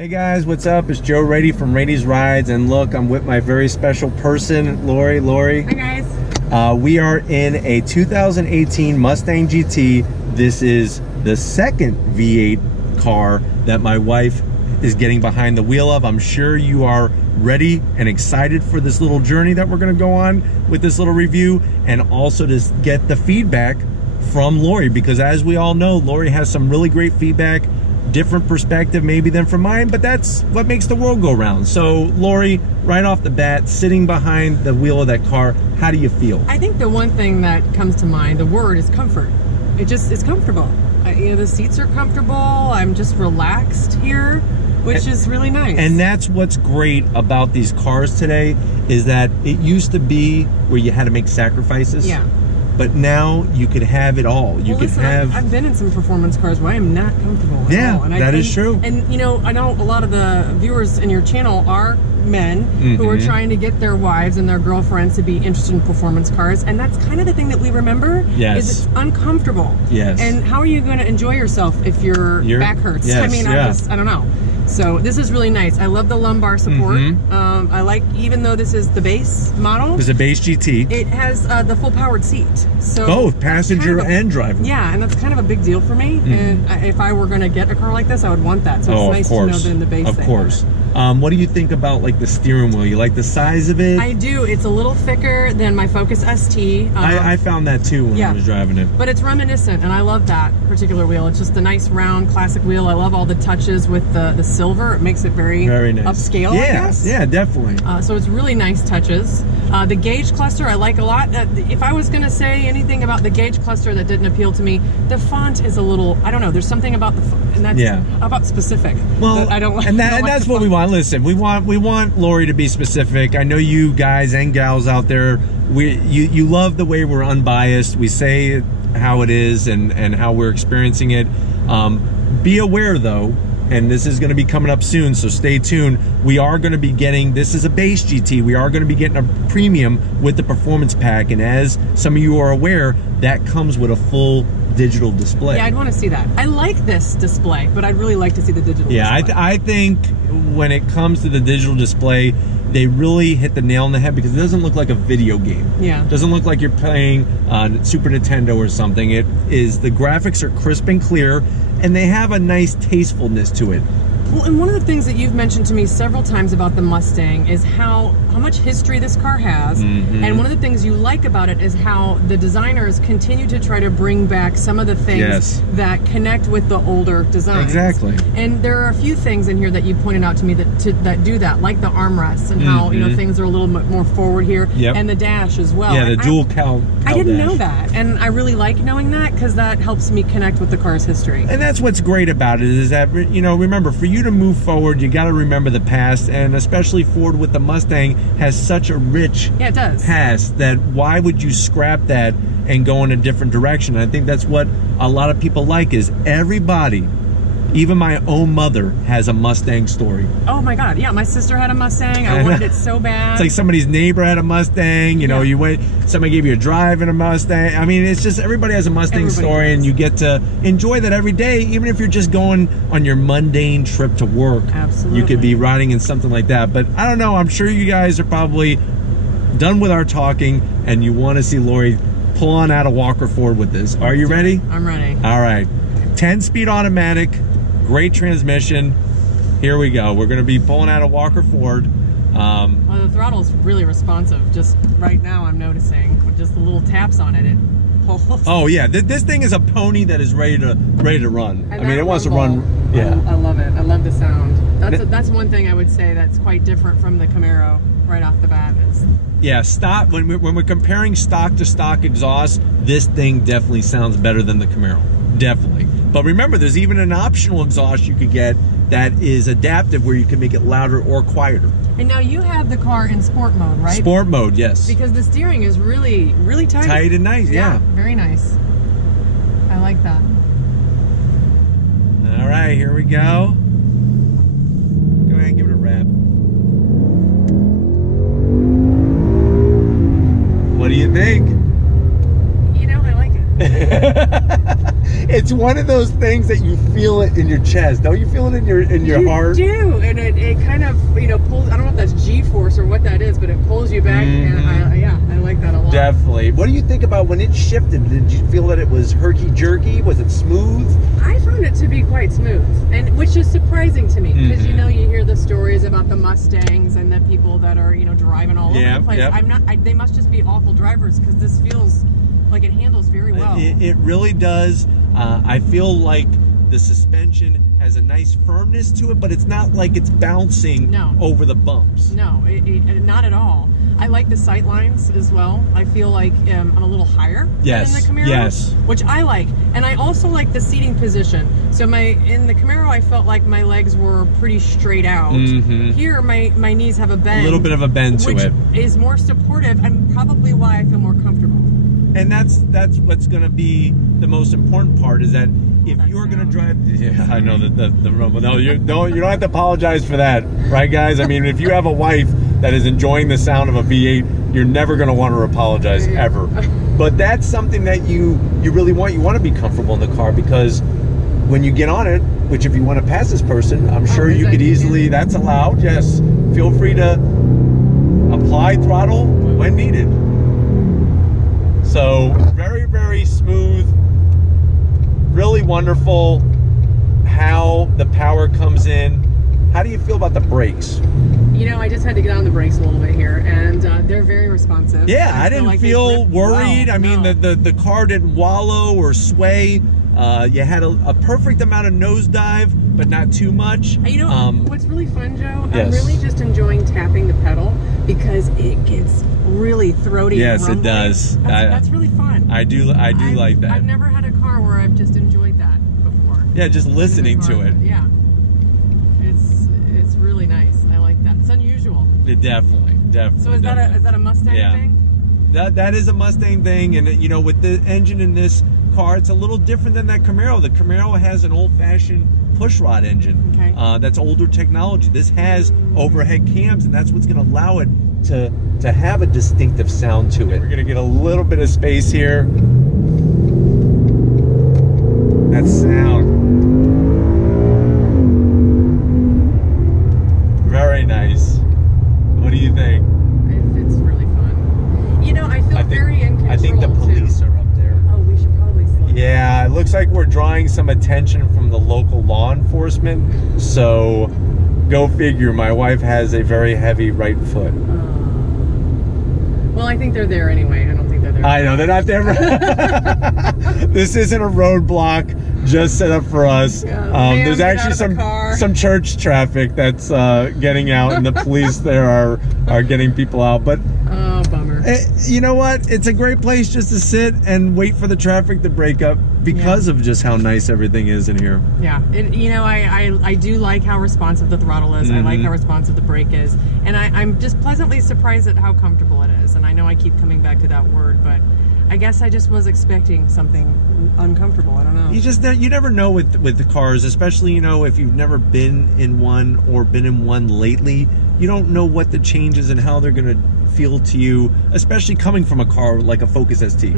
Hey guys, what's up? It's Joe Raiti from Raiti's Rides, and look, I'm with my very special person, Lori. Hi guys. We are in a 2018 Mustang GT. This is the second V8 car that my wife is getting behind the wheel of. I'm sure you are ready and excited for this little journey that we're going to go on with this little review, and also to get the feedback from Lori, because as we all know, Lori has some really great feedback, different perspective maybe than from mine, but that's what makes the world go round. So Lori, right off the bat, sitting behind the wheel of that car, how do you feel? I think the one thing that comes to mind, the word is comfort. It's comfortable. You know, the seats are comfortable. I'm just relaxed here, which is really nice. And that's what's great about these cars today, is that it used to be where you had to make sacrifices. Yeah. But now you could have it all. I've been in some performance cars where I am not comfortable at all. That is true. And you know, I know a lot of the viewers in your channel are men who are trying to get their wives and their girlfriends to be interested in performance cars, and that's kind of the thing that we remember. Yes. Is it's uncomfortable. Yes. And how are you going to enjoy yourself if your back hurts? Yes, I mean, I don't know. So this is really nice. I love the lumbar support. I like, even though this is the base model, it's a base GT, it has the full powered seat. So both passenger and driver. Yeah, and that's kind of a big deal for me. And if I were going to get a car like this, I would want that. So it's nice to know that in the base. Of course. What do you think about like the steering wheel? You like the size of it? I do. It's a little thicker than my Focus ST. I found that too when I was driving it. But it's reminiscent, and I love that particular wheel. It's just a nice round classic wheel. I love all the touches with the silver. It makes it very nice. Upscale, I guess. Yeah, definitely. So it's really nice touches. The gauge cluster I like a lot. If I was going to say anything about the gauge cluster that didn't appeal to me, the font is a little, I don't know, there's something about the font, and that's about specific. Well, I don't like. And that's what we want. Listen, we want Lori to be specific. I know you guys and gals out there, you love the way we're unbiased. We say how it is and how we're experiencing it. Be aware though, and this is going to be coming up soon, so stay tuned. We are going to be getting, this is a base GT, we are going to be getting a premium with the performance pack, and as some of you are aware, that comes with a full digital display. Yeah, I'd want to see that. I like this display, but I'd really like to see the digital display. I think when it comes to the digital display, they really hit the nail on the head, because it doesn't look like a video game. Yeah. It doesn't look like you're playing on Super Nintendo or something. It is, the graphics are crisp and clear, and they have a nice tastefulness to it. Well, and one of the things that you've mentioned to me several times about the Mustang is how much history this car has. And one of the things you like about it is how the designers continue to try to bring back some of the things that connect with the older designs. Exactly. And there are a few things in here that you pointed out to me that do that, like the armrests and how you know things are a little bit more forward here, and the dash as well. Yeah, the dual cowl I didn't dash. know that, and I really like knowing that, because that helps me connect with the car's history. And that's what's great about it, is that, you know, remember, for you to move forward, you got to remember the past, and especially Ford with the Mustang has such a rich past that why would you scrap that and go in a different direction? I think that's what a lot of people like, is everybody, even my own mother, has a Mustang story. Oh my God, yeah, my sister had a Mustang. I wanted it so bad. It's like somebody's neighbor had a Mustang, you know, somebody gave you a drive in a Mustang. I mean, it's just, everybody has a Mustang story, and you get to enjoy that every day, even if you're just going on your mundane trip to work. Absolutely. You could be riding in something like that. But I don't know, I'm sure you guys are probably done with our talking, and you want to see Lori pull on out of Walker Ford with this. Are you ready? I'm ready. All right. 10-speed automatic. Great transmission. Here we go. We're going to be pulling out of Walker Ford. Well, the throttle's really responsive. Just right now, I'm noticing with just the little taps on it, it pulls. Oh yeah, this thing is a pony that is ready to run. And I mean, it wants to run. Yeah. I love it. I love the sound. That's one thing I would say that's quite different from the Camaro right off the bat. Yeah, stock. When we're comparing stock to stock exhaust, this thing definitely sounds better than the Camaro. Definitely. But remember, there's even an optional exhaust you could get that is adaptive, where you can make it louder or quieter. And now you have the car in sport mode, right? Sport mode, yes. Because the steering is really, really tight. Tight and nice, yeah. Very nice. I like that. All right, here we go. Go ahead and give it a rev. What do you think? You know, I like it. It's one of those things that you feel it in your chest. Don't you feel it in your heart? You do, and it kind of pulls. I don't know if that's G-force or what that is, but it pulls you back, and I like that a lot. Definitely. What do you think about when it shifted? Did you feel that it was herky-jerky? Was it smooth? I found it to be quite smooth, and which is surprising to me because you hear the stories about the Mustangs and the people that are driving all over the place. Yep. They must just be awful drivers because this feels like it handles very well. It really does. I feel like the suspension has a nice firmness to it, but it's not like it's bouncing over the bumps. No, not at all. I like the sight lines as well. I feel like I'm a little higher than the Camaro, which I like. And I also like the seating position. So in the Camaro, I felt like my legs were pretty straight out. Here, my knees have a bend. A little bit of a bend to it. Which is more supportive and probably why I feel more comfortable. And that's what's going to be the most important part is that if you're going to drive, I know that the rumble. No, you don't have to apologize for that, right, guys? I mean, if you have a wife that is enjoying the sound of a V8, you're never going to want to apologize ever. But that's something that you really want. You want to be comfortable in the car because when you get on it, which if you want to pass this person, I'm sure you could easily. That's allowed. Yes, feel free to apply throttle when needed. So very, very smooth, really wonderful how the power comes in. How do you feel about the brakes? I just had to get on the brakes a little bit here, and they're very responsive. Yeah, I didn't feel worried. I mean, the car didn't wallow or sway. You had a perfect amount of nosedive, but not too much. What's really fun, Joe? I'm really just enjoying tapping the pedal because it gets really throaty. Yes, and it does. That's really fun. I do like that. I've never had a car where I've just enjoyed that before. Yeah, just listening to it. Yeah, it's really nice. I like that. It's unusual. Definitely. So is that a Mustang thing? That is a Mustang thing, and with the engine in this car, it's a little different than that Camaro. The Camaro has an old-fashioned pushrod engine. Okay. That's older technology. This has overhead cams, and that's what's going to allow it to have a distinctive sound to it. We're going to get a little bit of space here. That sound. Very nice. What do you think? It's really fun. I feel very in control. I think the police are up there. Oh, we should probably slow down. Yeah, it looks like we're drawing some attention from the local law enforcement. So, go figure. My wife has a very heavy right foot. Well, I think they're there anyway. I don't think they're there. I know, they're not there. This isn't a roadblock just set up for us. There's actually some church traffic that's getting out, and the police there are getting people out. But oh, bummer. You know what? It's a great place just to sit and wait for the traffic to break up because of just how nice everything is in here. Yeah, I do like how responsive the throttle is. I like how responsive the brake is, and I'm just pleasantly surprised at how comfortable it is. And I know I keep coming back to that word, but I guess I just was expecting something uncomfortable. I don't know. You never know with the cars, especially if you've never been in one or been in one lately. You don't know what the changes and how they're going to feel to you, especially coming from a car like a Focus ST.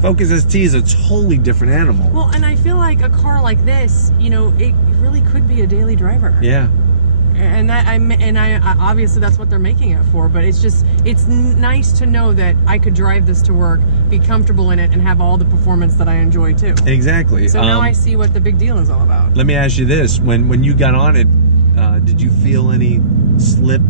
Focus ST is a totally different animal. Well, and I feel like a car like this, it really could be a daily driver. Yeah. And I obviously that's what they're making it for, but it's nice to know that I could drive this to work, be comfortable in it, and have all the performance that I enjoy too. Exactly. So now I see what the big deal is all about. Let me ask you this: when you got on it, did you feel any slip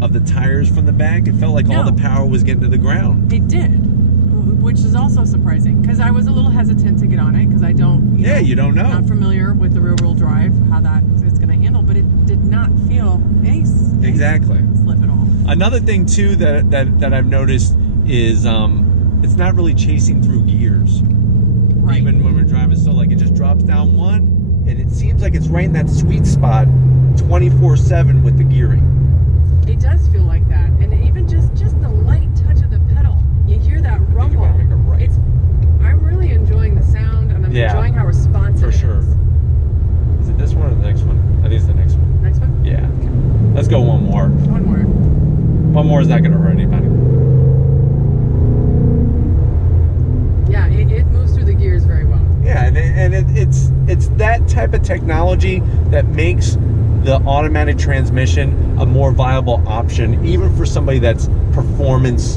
of the tires from the back? It felt like all the power was getting to the ground. It did, which is also surprising because I was a little hesitant to get on it because I don't. You don't know. Not familiar with the rear-wheel drive, how that it's going to handle, but it did not feel any slip at all. Another thing too that I've noticed is it's not really chasing through gears. Right. Even when we're driving, so like it just drops down one, and it seems like it's right in that sweet spot, 24/7 with the gearing. It does feel like that, and even just the light touch of the pedal, you hear that rumble. You want to make a right. I'm really enjoying the sound, and I'm enjoying how responsive it is. For sure. Is it this one or the next one? I think it's the next one. Next one? Yeah. Okay. Let's go one more. One more. One more is not going to hurt anybody. Yeah, it moves through the gears very well. Yeah, and that type of technology that makes the automatic transmission a more viable option, even for somebody that's performance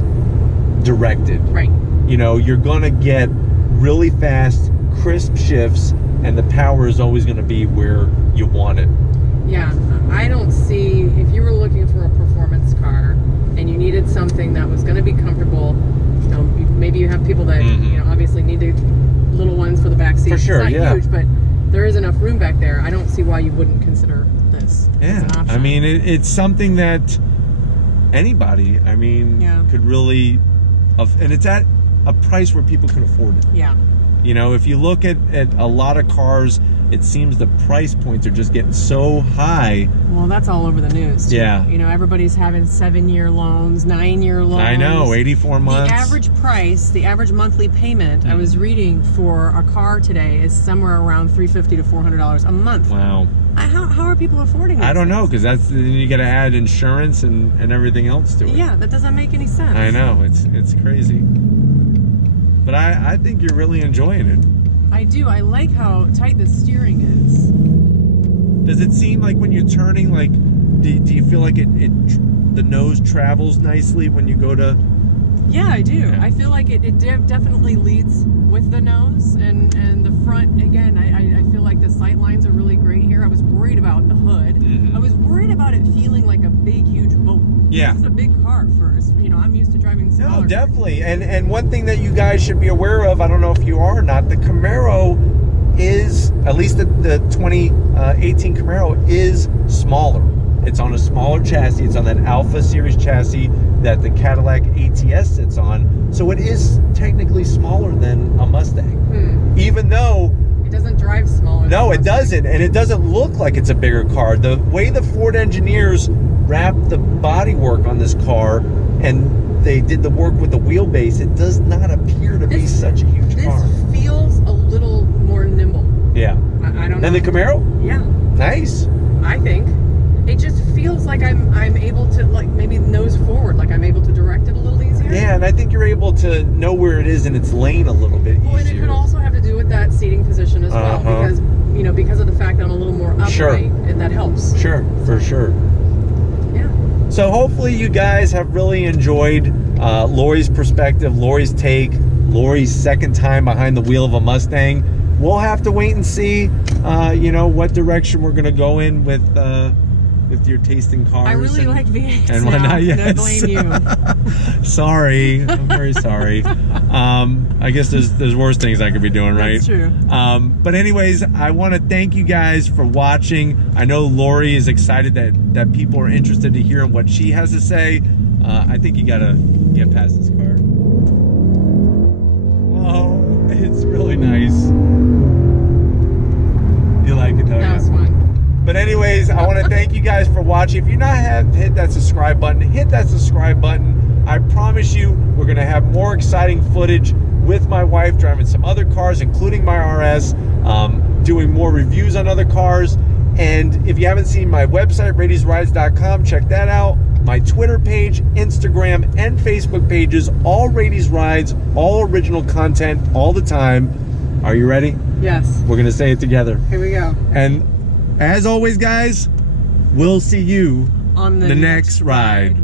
directed. Right. You know, you're gonna get really fast, crisp shifts, and the power is always gonna be where you want it. Yeah, I don't see, if you were looking for a performance car and you needed something that was going to be comfortable, you know, maybe you have people that, you know, obviously need the little ones for the back seat. For sure, it's not yeah. huge, but there is enough room back there. I don't see why you wouldn't consider this as an option. I mean, it's something that anybody, I mean, could really, and it's at a price where people can afford it. Yeah. You know, if you look at a lot of cars, it seems the price points are just getting so high. Well, that's all over the news, too. Yeah. You know, everybody's having 7-year loans, 9-year loans. I know, 84 months. The average price, the average monthly payment, I was reading for a car today is somewhere around $350 to $400 a month. Wow. How are people affording this? I don't know, because that's, then you got to add insurance and everything else to it. Yeah, that doesn't make any sense. I know, it's crazy. But I think you're really enjoying it. I do. I like how tight the steering is. Does it seem like when you're turning, like, do you feel like the nose travels nicely when you go to? Yeah, I do. Yeah. I feel like it definitely leads with the nose and the front. Again, I feel like the sight lines are really great here. I was worried about the hood. I was worried about it feeling like a big, huge boat. Yeah. This is a big car for us. You know, I'm used to driving smaller. No, definitely. And one thing that you guys should be aware of, I don't know if you are or not, the Camaro is, at least the 2018 Camaro is smaller. It's on a smaller chassis. It's on that Alpha Series chassis that the Cadillac ATS sits on. So it is technically smaller than a Mustang. Even though it doesn't drive smaller. No, it doesn't. And it doesn't look like it's a bigger car. The way the Ford engineers wrapped the bodywork on this car and they did the work with the wheelbase, it does not appear to be such a huge car. This feels a little more nimble. Yeah. I don't know. Than the Camaro? Yeah. Nice. I think. It just feels like I'm able to, like, maybe nose forward, like I'm able to direct it a little easier. Yeah, and I think you're able to know where it is in its lane a little bit easier. Well, and it could also have to do with that seating position as well, because, you know, because of the fact that I'm a little more upright, and that helps. Sure, for sure. Yeah. So hopefully you guys have really enjoyed Lori's perspective, Lori's take, Lori's second time behind the wheel of a Mustang. We'll have to wait and see, you know, what direction we're going to go in with your tasting cars. I really like V8s and now. whatnot. Yes. I blame you. Sorry, I'm very sorry. I guess there's worse things I could be doing, right? That's true. But anyways, I want to thank you guys for watching. I know Lori is excited that people are interested to hear what she has to say. I think you gotta get past this car. Oh, it's really nice. You like it, don't you? That was fun. But anyways, I want to thank you guys for watching. If you're not hit that subscribe button, hit that subscribe button. I promise you, we're going to have more exciting footage with my wife driving some other cars, including my RS, doing more reviews on other cars. And if you haven't seen my website, raitiesrides.com, check that out. My Twitter page, Instagram, and Facebook pages, all Raities Rides, all original content, all the time. Are you ready? Yes. We're going to say it together. Here we go. And as always, guys, we'll see you on the next ride.